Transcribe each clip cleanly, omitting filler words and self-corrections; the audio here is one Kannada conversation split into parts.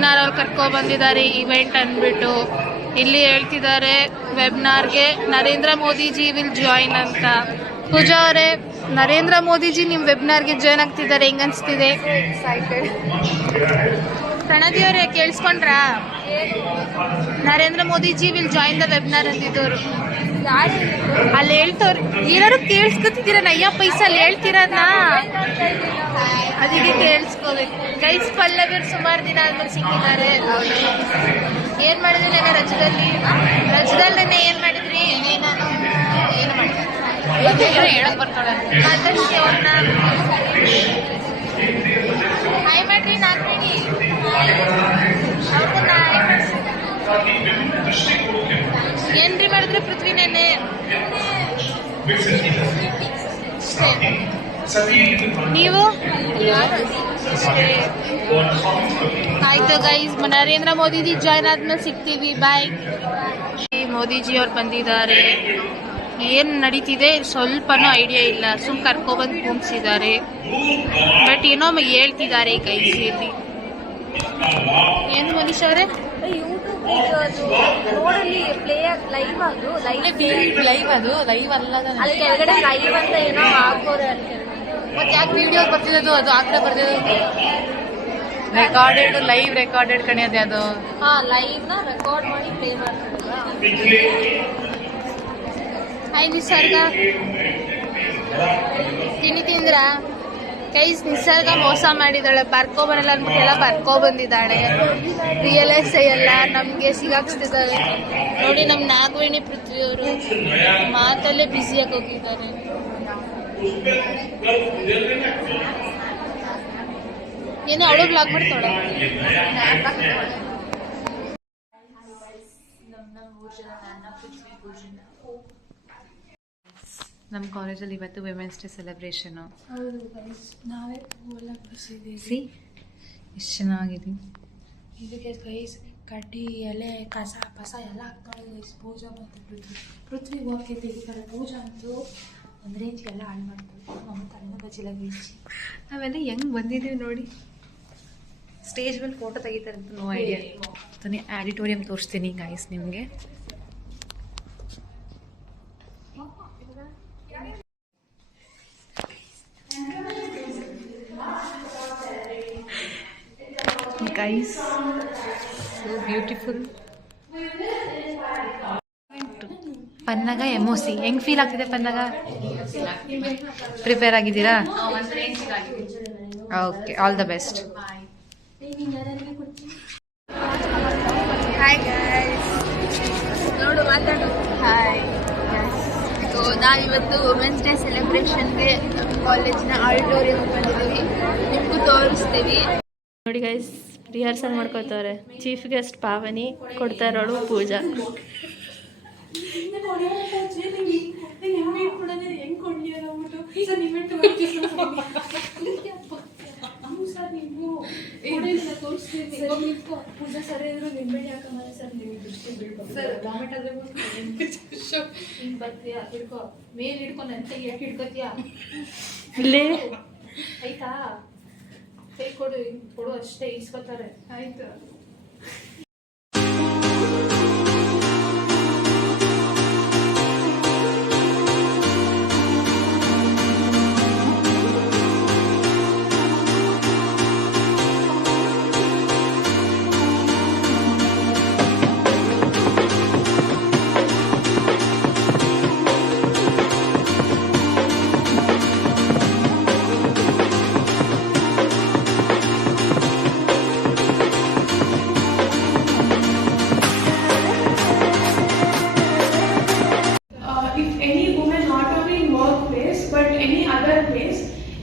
ಸೆಮಿನಾರ್ ಅಲ್ಲಿ ಕರ್ಕೊ ಬಂದಿದ್ದಾರೆ ಇವೆಂಟ್ ಅಂದ್ಬಿಟ್ಟು. ಇಲ್ಲಿ ಹೇಳ್ತಿದ್ದಾರೆ ವೆಬ್ನಾರ್ಗೆ ನರೇಂದ್ರ ಮೋದಿಜಿ ವಿಲ್ ಜಾಯಿನ್ ಅಂತ. ಪೂಜಾ ಅವರೇ, ನರೇಂದ್ರ ಮೋದಿಜಿ ನಿಮ್ಮ ವೆಬ್ನಾರ್ಗೆ ಜಾಯ್ನ್ ಆಗ್ತಿದ್ದಾರೆ, ಹೆಂಗ್ ಅನ್ಸ್ತಿದೆ? ಪ್ರಣತಿ ಅವರೇ ಕೇಳಿಸ್ಕೊಂಡ್ರಾ? Narendra Modiji will join the webinar ಅಂತಿದ್ದವರು ಅಲ್ಲಿ ಹೇಳ್ತವ್ರು. ಏನಾದ್ರು ಕೇಳಿಸ್ಕೊತಿದ್ದೀರ ನಯ್ಯ ಪೈಸಾ ಅಲ್ಲಿ ಹೇಳ್ತಿರೋದನ್ನ, ಅದಕ್ಕೆ ಕೇಳಿಸ್ಕೋಬೇಕು. ಗೈಸ್ ಪಲ್ಲವಿಯರು ಸುಮಾರು ದಿನ ಆದ್ಮೇಲೆ ಸಿಕ್ಕಿದ್ದಾರೆ. ಏನ್ ಮಾಡಿದ್ರಿ ನಾನು ರಜದಲ್ಲಿ ಏನ್ ಮಾಡಿದ್ರಿ? ಏನು ಮಾಡಿದ್ರಿ ಹೇಳಕ್ ಬರ್ತಾಳೆ ಮಾತಾಡ್ಸಿ ಅವ್ರನ್ನ. ಹಾಯ್ ಮಾಡ್ರಿ ನಾಲ್ಕೇಳಿ ಅವ್ರನ್ನ ಏನ್ರಿ ಮಾಡಿದ್ರೆ ಪೃಥ್ವಿ ನೆನ್ನೆ ನೀವು ಆಯ್ತು ಗೈಸ್, ನರೇಂದ್ರ ಮೋದಿಜಿ ಜಾಯ್ನ್ ಆದ್ಮೇಲೆ ಸಿಗ್ತೀವಿ, ಬಾಯ್. ಮೋದಿಜಿ ಅವ್ರು ಬಂದಿದ್ದಾರೆ. ಏನ್ ನಡೀತಿದೆ ಸ್ವಲ್ಪನೂ ಐಡಿಯಾ ಇಲ್ಲ, ಸುಮ್ ಕರ್ಕೊಬಂದು ಕೂರಿಸಿದ್ದಾರೆ. ಬಟ್ ಏನೋ ಹೇಳ್ತಿದ್ದಾರೆ ಗೈಸ್. ಇಲ್ಲಿ ಏನು ಮನೀಶ್ ಅವರೇ? ಲೈವ್ ಅಲ್ಲ, ಅಲ್ಲಿ ಕೆಳಗಡೆ ಲೈವ್ ಅಂತ ಏನೋ ಹಾಕೋರೆ. ಮತ್ತೆ ಯಾಕೆ ವಿಡಿಯೋ ಬರ್ತಿರೋದು? ಅದು ಆ ಕಡೆ ಬರ್ತಿರೋದು ರೆಕಾರ್ಡೆಡ್, ಲೈವ್ ರೆಕಾರ್ಡೆಡ್ ಕಣೆ ಅದೇ ಅದು. ಹಾ, ಲೈವ್ ನ ರೆಕಾರ್ಡ್ ಮಾಡಿ ಪ್ಲೇ ಮಾಡ್ತಾರೆ. ಹಾಯ್ ನಿಸರ್ಗ, ತಿಂದ್ರ ಕೈಸ್? ನಿಸರ್ಗ ಮೋಸ ಮಾಡಿದಾಳೆ, ಬರ್ಕೋ ಬರಲ್ಲ ಅಂದ್ಬಿಟ್ಟೆಲ್ಲ ಬರ್ಕೋ ಬಂದಿದ್ದಾಳೆ. ರಿಯಲೈಸ್ ಎಲ್ಲ ನಮ್ಗೆ ಸಿಗಾಕ್ಸ್ತಿದ್ದಾಳೆ ನೋಡಿ. ನಮ್ ನಾಗವೇಣಿ ಪೃಥ್ವಿಯವರು ಮಾತಲ್ಲೇ ಬ್ಯುಸಿಯಾಗಿ ಹೋಗಿದ್ದಾರೆ. ಏನೋ ಅವಳು ಬ್ಲಾಗ್ ಮಾಡ್ತಾಳೆ. ನಮ್ಮ ಕಾಲೇಜಲ್ಲಿ ಇವತ್ತು ವಿಮೆನ್ಸ್ ಡೇ ಸೆಲೆಬ್ರೇಷನ್. ಎಷ್ಟು ಚೆನ್ನಾಗಿದೆ. ಇದಕ್ಕೆ ಗೈಸ್ ಕಡ್ಡಿ ಎಲೆ ಕಸ ಪಸ ಎಲ್ಲ ಹಾಕ್ತಾಳೆ ಗೈಸ್. ಪೂಜಾ ಮತ್ತು ಪೃಥ್ವಿ ಹೋಗಿ ತೆಗಿತಾರೆ. ಪೂಜಾ ಅಂತೂ ಒಂದು ರೇಂಜ್ಗೆಲ್ಲ ಹಾಳು ಮಾಡ್ತಾರೆ. ನಮ್ಮ ತಲೆನ ಬಚ್ಚಿಲ್ಲ ಗೈಸ್. ನಾವೆಲ್ಲ ಹೆಂಗೆ ಬಂದಿದ್ದೀವಿ ನೋಡಿ. ಸ್ಟೇಜ್ ಮೇಲೆ ಫೋಟೋ ತೆಗಿತಾರೆ ಅಂತ ನೋ ಐಡಿಯಾ. ತಾನೇ ಆಡಿಟೋರಿಯಂ ತೋರಿಸ್ತೀನಿ ಗೈಸ್ ನಿಮಗೆ. Guys, so beautiful. ಪನ್ನಗ MOC ಹೆಂಗ್ ಫೀಲ್ ಆಗ್ತಿದೆ? ಪನ್ನಗ ಪ್ರಿಪೇರ್ ಆಗಿದ್ದೀರಾ? Okay, all the best. Hi guys, ನೋಡು ಮಾತಾಡು. ಹಾಯ್, ನಾವಿವತ್ತು ವುಮೆನ್ಸ್ ಡೇ ಸೆಲೆಬ್ರೇಷನ್ಗೆ ನಮ್ಮ ಕಾಲೇಜಿನ ಆಡಿಟೋರಿಯಂ ಬಂದಿದ್ದೀವಿ. ನಿಮಗೂ ತೋರಿಸ್ತೀವಿ ನೋಡಿ ಗೈಸ್. ರಿಹರ್ಸಲ್ ಮಾಡ್ಕೋತಾರೆ. ಚೀಫ್ ಗೆಸ್ಟ್ ಪಾವನಿ, ಕೊಡ್ತಾ ಇರೋಳು ಪೂಜಾ. ಪೂಜಾ ಸರ್ ಇದ್ರು ನಿಂಬೆ ಹಾಕಂಬಲ್ಲ ಸರ್. ನೀವು ದೃಷ್ಟಿ ಬರ್ತೀಯಾ? ಹಿಡ್ಕೊ, ಮೇಲ್ ಹಿಡ್ಕೊಂಡು ಅಂತ ಯಾಕೆ ಹಿಡ್ಕೊತೀಯಾ? ಇಲ್ಲೇ ಆಯ್ತಾ? ಕೈ ಕೊಡು, ಕೊಡು ಅಷ್ಟೇ, ಇಸ್ಕೊತಾರೆ. ಆಯ್ತು.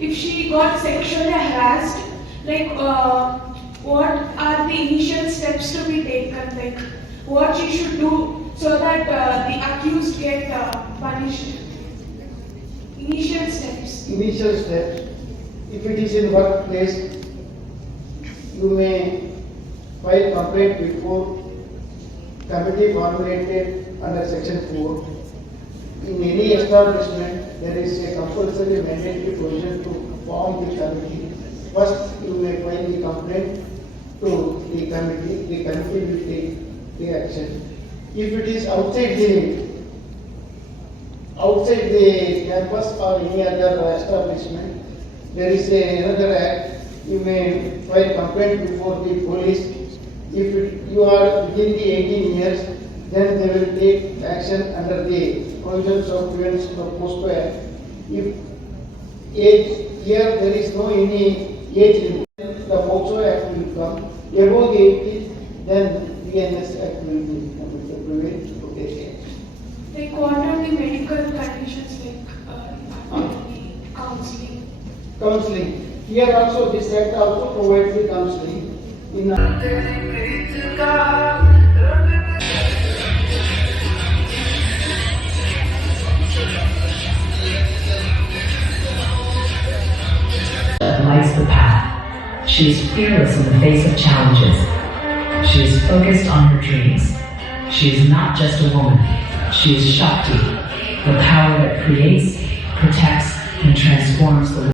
If she got sexually harassed, like what are the initial steps to be taken, like what she should do so that the accused get punished? Initial steps. If it is in workplace, you may file complaint before committee formulated under section 4. In any establishment, there is a compulsory mandatory provision to form the committee. First, you may file the complaint to the committee will take the action. If it is outside the campus or any other establishment, there is another act. You may file complaint before the police. If you are within the 18 years, then they will take action under the provisions of Prevention of POSCO Act. If here there is no any age limit, the POSCO Act will come. Above the 80, then VNS Act will be prevail to take action. Like what are the medical conditions like counseling? Counseling. Here also this act also provides the counseling. In lights the path. She is fearless in the face of challenges. She is focused on her dreams. She is not just a woman. She is Shakti, the power that creates, protects, and transforms the world.